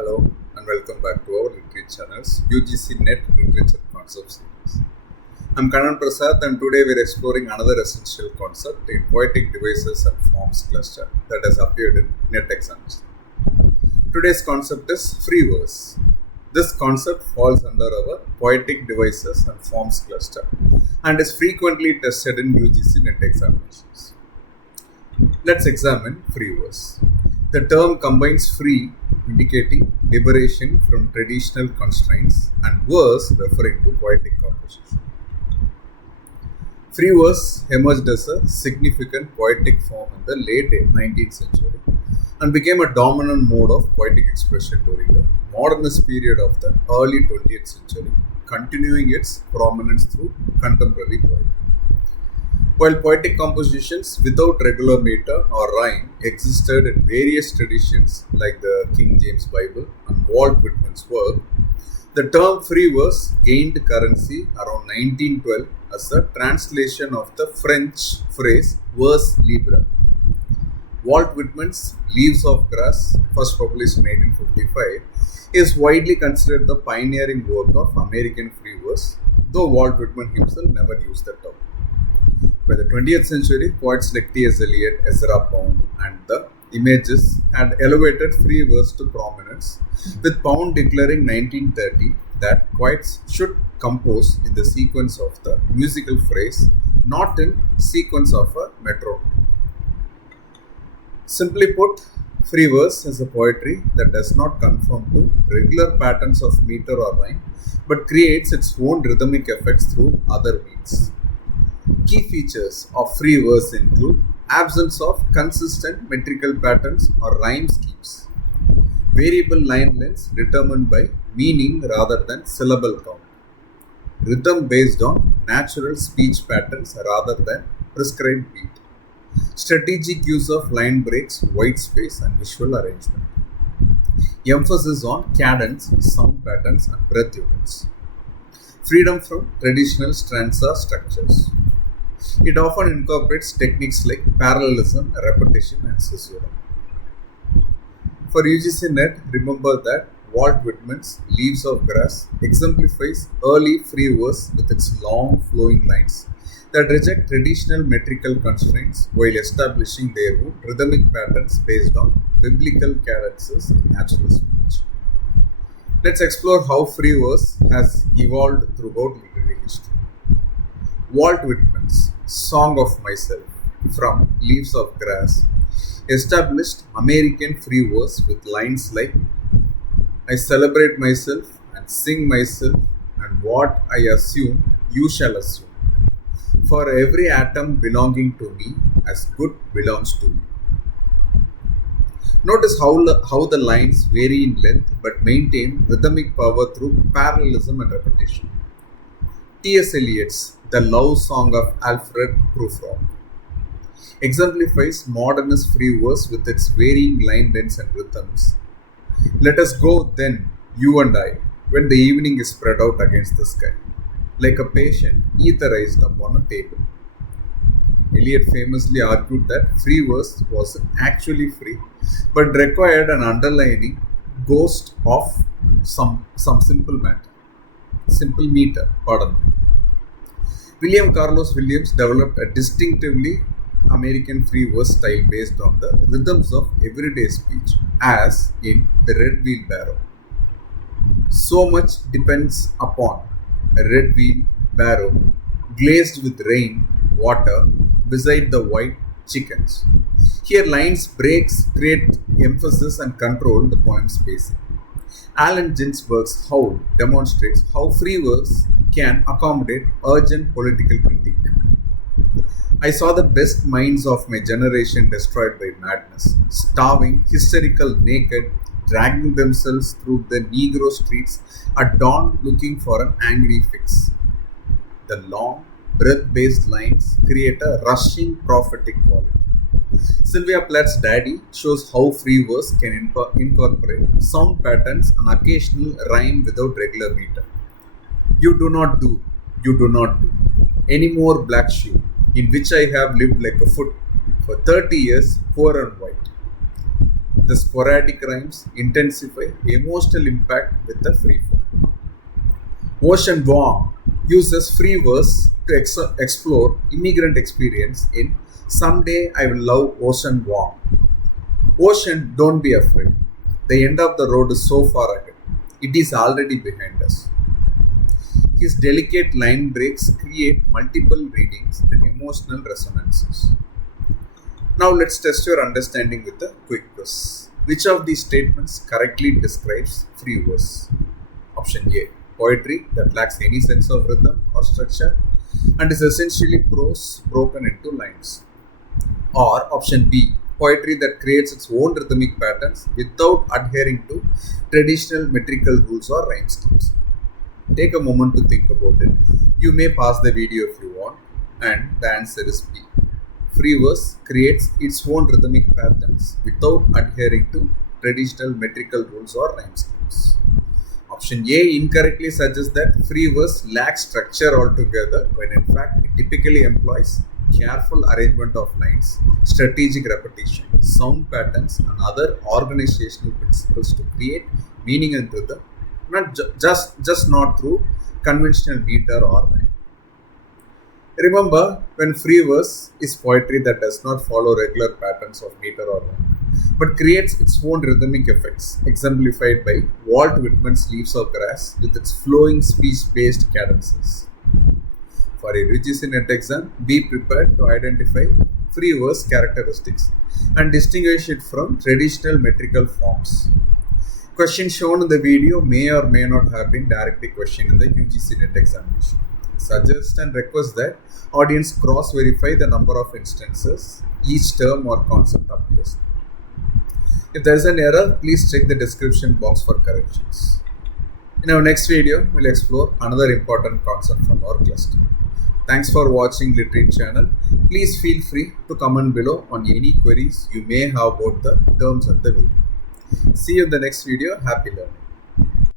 Hello and welcome back to our Literature channel's UGC NET Literature Concept Series. I'm Kanan Prasad and today we're exploring another essential concept in Poetic Devices and Forms cluster that has appeared in NETExamPreparation. Today's concept is freeverse. This concept falls under our Poetic Devices and Forms cluster and is frequently tested in UGC NET examinations. Let's examine freeverse. The term combines free, indicating liberation from traditional constraints, and verse, referring to poetic composition. Free verse emerged as a significant poetic form in the late 19th century and became a dominant mode of poetic expression during the modernist period of the early 20th century, continuing its prominence through contemporary poetry. While poetic compositions without regular meter or rhyme existed in various traditions like the King James Bible and Walt Whitman's work, the term free verse gained currency around 1912 as a translation of the French phrase vers libre. Walt Whitman's Leaves of Grass, first published in 1855, is widely considered the pioneering work of American free verse, though Walt Whitman himself never used the term. By the 20th century, poets like T.S. Eliot, Ezra Pound, and the Images had elevated free verse to prominence, with Pound declaring 1930 that poets should compose in the sequence of the musical phrase, not in sequence of a metronome. Simply put, free verse is a poetry that does not conform to regular patterns of meter or rhyme, but creates its own rhythmic effects through other means. Key features of free verse include absence of consistent metrical patterns or rhyme schemes, variable line lengths determined by meaning rather than syllable count, rhythm based on natural speech patterns rather than prescribed beat, strategic use of line breaks, white space, and visual arrangement, emphasis on cadence, sound patterns, and breath units, freedom from traditional stanza structures. It often incorporates techniques like parallelism, repetition, and caesura. For UGC NET, remember that Walt Whitman's Leaves of Grass exemplifies early free verse with its long flowing lines that reject traditional metrical constraints while establishing their own rhythmic patterns based on biblical cadences in natural speech. Let's explore how free verse has evolved throughout literary history. Walt Whitman's Song of Myself from Leaves of Grass established American free verse with lines like, I celebrate myself and sing myself, and what I assume, you shall assume. For every atom belonging to me, as good belongs to me. Notice how the lines vary in length but maintain rhythmic power through parallelism and repetition. T.S. Eliot's The Love Song of Alfred Prufrock exemplifies modernist free verse with its varying line lengths and rhythms. Let us go then, you and I, when the evening is spread out against the sky, like a patient etherized upon a table. Eliot famously argued that free verse wasn't actually free, but required an underlying ghost of some simple meter. William Carlos Williams developed a distinctively American free verse style based on the rhythms of everyday speech, as in The Red Wheelbarrow. So much depends upon a red wheelbarrow glazed with rain, water, beside the white chickens. Here lines breaks create emphasis and control the poem's pacing. Allen Ginsberg's Howl demonstrates how free verse can accommodate urgent political critique. I saw the best minds of my generation destroyed by madness, starving, hysterical, naked, dragging themselves through the Negro streets at dawn looking for an angry fix. The long, breath-based lines create a rushing prophetic quality. Sylvia Plath's Daddy shows how free verse can incorporate sound patterns and occasional rhyme without regular meter. You do not do any more black shoe, in which I have lived like a foot for 30 years, poor and white. The sporadic rhymes intensify emotional impact with the free form. Ocean Vuong uses free verse to explore immigrant experience in Someday I Will Love Ocean Vuong. Ocean, don't be afraid. The end of the road is so far ahead. It is already behind us. His delicate line breaks create multiple readings and emotional resonances. Now let's test your understanding with a quick quiz. Which of these statements correctly describes free verse? Option A. Poetry that lacks any sense of rhythm or structure and is essentially prose broken into lines. Or option B. Poetry that creates its own rhythmic patterns without adhering to traditional metrical rules or rhyme schemes. Take a moment to think about it. You may pause the video if you want, and the answer is B. Free verse creates its own rhythmic patterns without adhering to traditional metrical rules or rhyme schemes. Option A incorrectly suggests that free verse lacks structure altogether, when in fact it typically employs careful arrangement of lines, strategic repetition, sound patterns, and other organizational principles to create meaning and rhythm, not just not through conventional meter or rhyme. Remember, when free verse is poetry that does not follow regular patterns of meter or rhyme, but creates its own rhythmic effects, exemplified by Walt Whitman's Leaves of Grass with its flowing speech-based cadences. For a UGC NET exam, be prepared to identify free verse characteristics and distinguish it from traditional metrical forms. Questions shown in the video may or may not have been directly questioned in the UGC NET examination. Suggest and request that audience cross-verify the number of instances each term or concept appears. If there is an error, please check the description box for corrections. In our next video, we'll explore another important concept from our cluster. Thanks for watching Literate channel. Please feel free to comment below on any queries you may have about the terms of the video. See you in the next video. Happy learning.